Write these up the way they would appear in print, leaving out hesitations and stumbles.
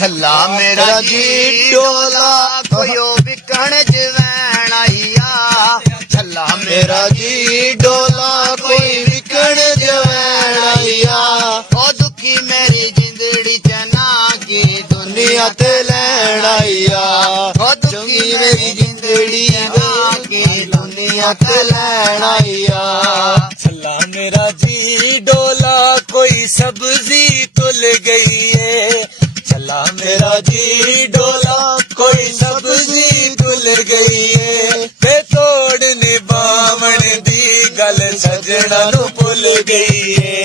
छल्ला मेरा जी डोला कोयो बिकण जवैन आईया छल्ला मेरा जी डोला कोई बिकण जवैन आईया ओ दुखी मेरी जिंदड़ी जना की दुनिया ते लैन आईया ओ दुखी मेरी जिंदड़ी की दुनिया ते लैन आईया छल्ला मेरा जी डोला कोई सब्जी तुल गई है छल्ला मेरा जी डोला कोई सब्जी तुल गई है ते तोड़ निभावण दी गल सजना नू भुल गई है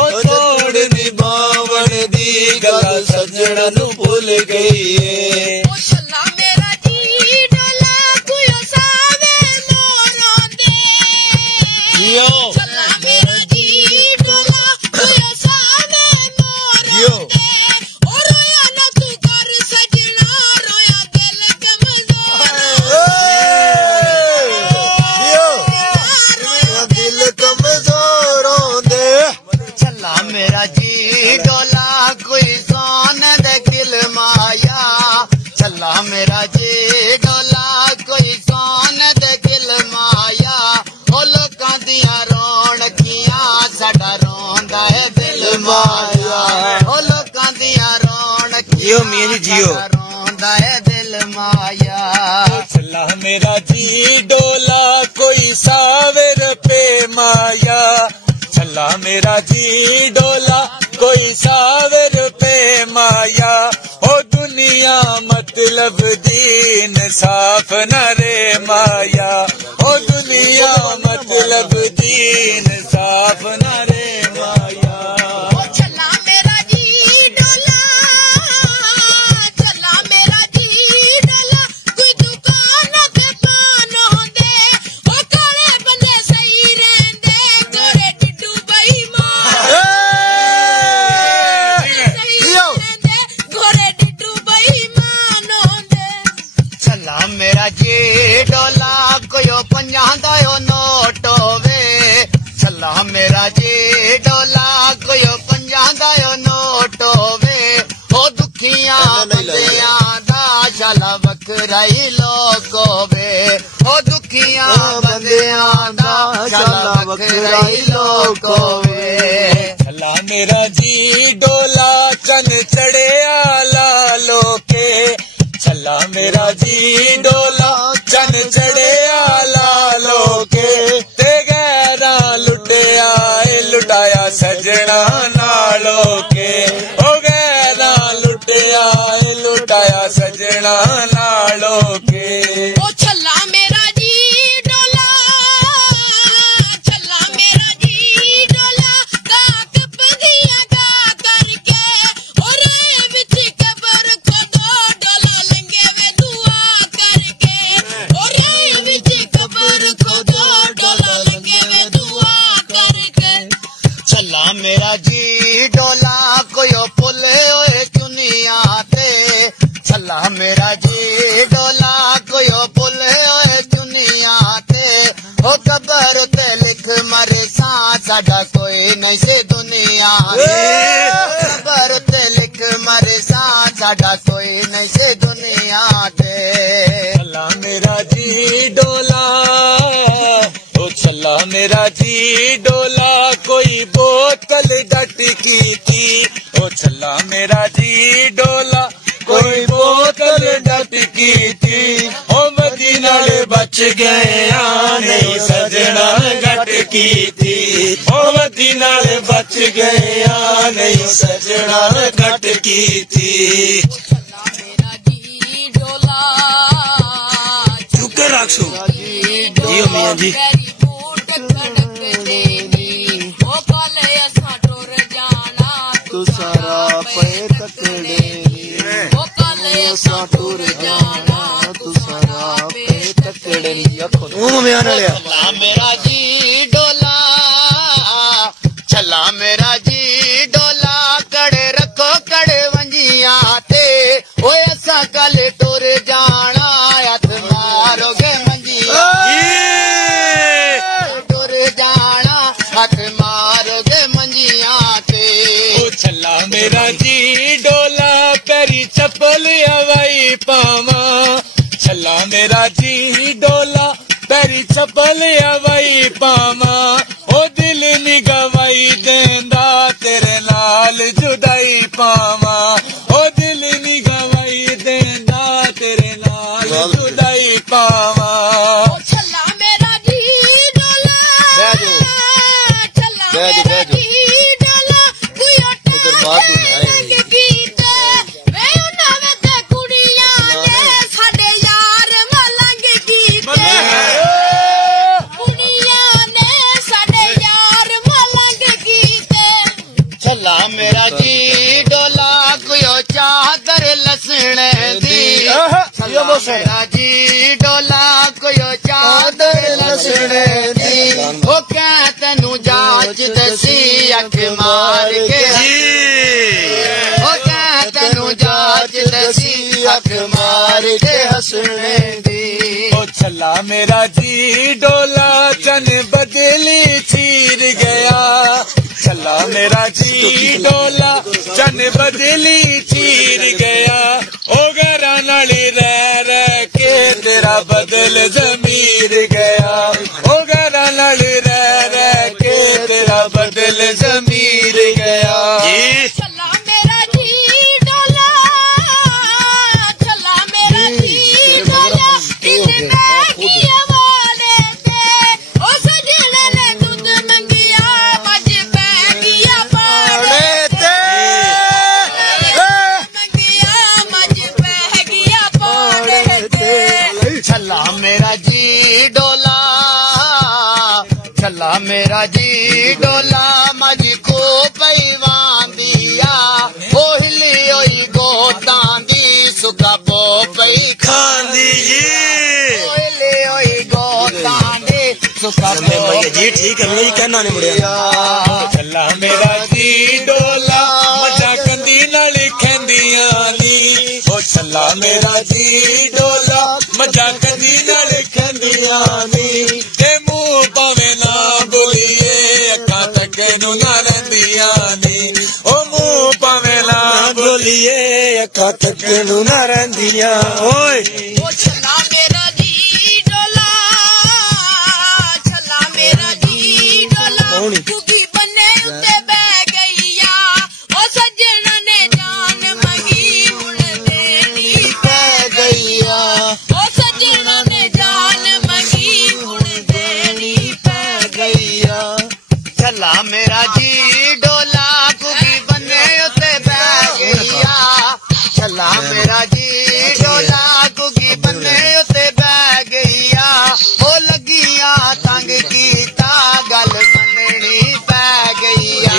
ओ तोड़ निभावण दी गल सजना नू भुल गई है ओ छल्ला मेरा जी डोला कोई सावे मोरों दे छल्ला मेरा जी डोला कोई सावे मोरों दे मेरा जी डोला कोई सोन दे किल माया छल्ला मेरा जी डोला कोई सोन दे किल माया ओ लोकां दियां रौनकियां साडा रोंदा है दिल माया ओ लोकां दियां रौनकियां रोंदा है दिल माया छल्ला मेरा जी डोला कोई सावेर पे माया छल्ला मेरा जी डोला कोई सावेर पे माया ओ दुनिया मतलब दीन साफ न रे माया ओ दुनिया मतलब दीन साफ न रे माया ओ छल्ला मेरा जी डोला छल्ला मेरा जी डोला कोई दुकान पे पान होंदे ओ काले बंदे सही रहंदे गोरे डिड्डू बेईमान गोरे डिड्डू बेईमान होंदे छल्ला मेरा जी डोला कोयो 50 दा नोट होवे छल्ला मेरा जी डोला कोयो 50 दा नोट होवे ओ दुखियां बंदियां दा छल्ला वखरा ही लोक होवे ओ दुखियां बंदियां दा छल्ला वखरा ही लोक होवे छल्ला मेरा जी डोला चन चढ़िया लालो के छल्ला मेरा जी डोला चन चढ़िया लालो के ते गैरा लुटिया लुटाया सजना नालो के ओ गैरा लुटिया लुटाया सजना नालो के ओ छल्ला मेरा जी डोला छल्ला मेरा जी डोला काक पदिया का करके और विच कबर को दो डोला लंगे वे दुआ करके और विच कबर को दो डोला लंगे वे दुआ करके छल्ला मेरा जी डोला कोयो पुले होए दुनिया ते छल्ला मेरा जी डोला कोयो पुले होए दुनिया ते ओ कबर ते लिख मरे साडा कोई नहीं से दुनिया कबर ते लिख मरे साडा कोई नहीं से दुनिया ते छल्ला मेरा जी डोला ओ छल्ला मेरा जी डोला कोई बोतल डटकी थी ओ छल्ला मेरा जी डोला कोई बोतल डटकी थी ओ मदीना बच गया नहीं सजना घटकी थी ओ मदीना बच गया नहीं सजना घटकी थी मेरा जी डोला चुके रखो जी मियां जी ओ काले असा टुर जाना तू सारा पे तकड़े ओ काले असा टुर जाना तू सारा पे तकड़े छल्ला मेरा जी डोला छल्ला मेरा जी डोला कड़े रखो कड़े वंजिया ते ओए असा कल टुर जाना हथ मारोगे मंजिया टुर जाना हथ मारोगे मंजिया ते छल्ला मेरा जी डोला पैरी चप्पल हवाई पावा छला मेरा जी डोला पैरी चप्पल हवाई पावा ओ दिल नी गवाई देंदा तेरे नाल जुदाई पावा ओ दिल नी गवाई देंदा तेरे नाल जुदाई पावा छला मेरा जी डोला छला मेरा जी डोला कोई उधर बात नहीं कीते वे उन्हां ते कुड़ियां ने साडे यार मलंग कीते कुड़ियां ने साडे यार मलंग कीते छला मेरा जी डोला कोई चादर लसण दी छला मेरा जी डोला कोई चादर लसण दी ओ क्या तेनू जाच दसी अख मार के ओ क्या तेनू जाच दसी अख मार के हसने दी ओ छला मेरा जी डोला चन बदली चीर गया छला मेरा जी डोला चन बदली चीर गया ओ घरा नाली रह के तेरा बदल जमीर गया ओ घरा नाली रह के तेरा बदल जमीर गया छला मेरा जी डोला छला मेरा जी डोला दिल में किया वाले थे ओ सजन ने दूध मंगिया मज पे किया पाड़े थे मंगिया मज पे किया पाड़े थे छला मेरा जी डोला छला मेरा जी डोला मज को पैवान दिया ओ हिली होई गोतां दी सुका पो पई खांदी ओ हिली होई गोतां दी सुका पो जी ठीक है मैं कहना नहीं मुड़िया छला मेरा जी डोला मजा कंदी नाल खेंदियां नी ओ छला मेरा जी डोला मजा कंदी नाल खेंदियां नी ते मुंह पावे ना बोलिए अखां तक नू ना रहिंदियां नी ओ मुंह पावे ना बोलिए अखां तक नू ना रहिंदियां ओए ओ छला मेरा जी डोला छला मेरा जी डोला कुकी बन्ने उत्ते बह गईया ओ सजन ने जान मंगी हुण देनी पै गईया ओ सजन ने जान मंगी हुण देनी पै गईया छला मेरा जी डोला कुकी बन्ने उत्ते बह गईया छला मेरा जी डोला कुकी बन्ने उत्ते बह गईया ओ लगिया तंग कीता गल मननी पै गईया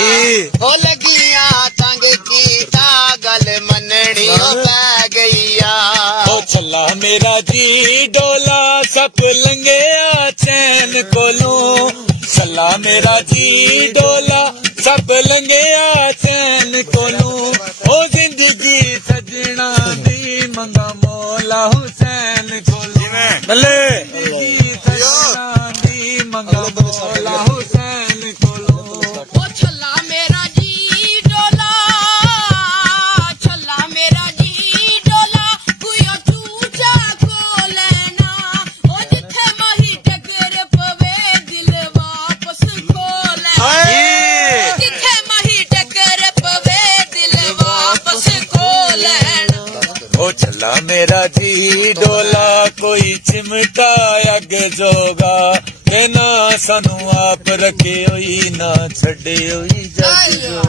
ओ लगिया तंग कीता गल मननी पै गईया ओ छला मेरा जी डोला सप लंघिया चैन कोलों छला मेरा जी डोला सब लंघिया चैन कोलों ओ जिंदगी सजना दी मंगा मौला हुसैन कोलों बल्ले जिंदगी सजना दी मंगा मौला हुसैन कोलों ओ छला मेरा जी डोला छला मेरा जी डोला कोई चूचा को लेना ओ जिथे माही टकर पवे दिल वापस खो लेना जिथे माही टकर पवे दिल वापस खो लेना ओ छला मेरा जी डोला कोई चिमटा अग जोगा के ना सानू आप रखे होई ना छड़े होई जग